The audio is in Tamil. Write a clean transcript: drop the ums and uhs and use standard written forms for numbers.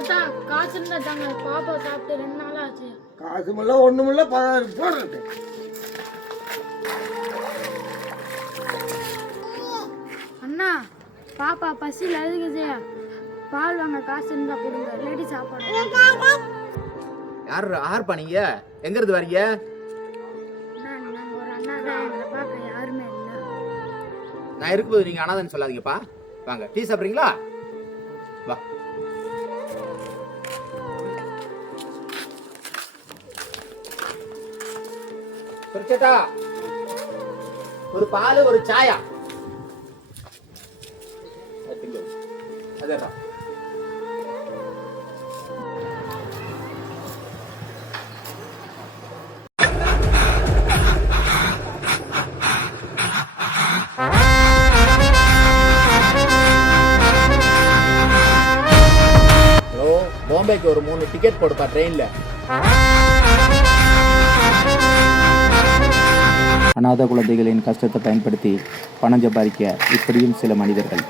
தாத்தா காசு இருந்தா தாங்க, பாப்பா சாப்பிட்டு 2 நாள் ஆச்சு. காசுமில்ல ஒண்ணுமில்ல போடுறது. அண்ணா பாப்பா பசியில் அழுகுது, பால் வாங்க காசு இருந்தா கொடுங்க, இல்லாட்டி சாப்பாடு. யாருப்பா நீங்க? எங்க இருந்து வரீங்க? நாங்கள் ஒரு அண்ணா தான், எங்களை பார்க்க யாருமே இல்லை. நான் இருக்கும்போது நீங்க அனாதன்னு சொல்லாதீங்கப்பா. வாங்க, டீ சாப்பிட்றீங்களா? வா. புரிச்சட்டா? ஒரு பால் ஒரு சாயா. அதேதான். பாம்பேக்கு ஒரு 3 டிக்கெட் போடுப்பா ட்ரெயின்ல. அநாத குழந்தைகளின் கஷ்டத்தை பயன்படுத்தி பணம் சம்பாதிக்க இப்படியும் சில மனிதர்கள்.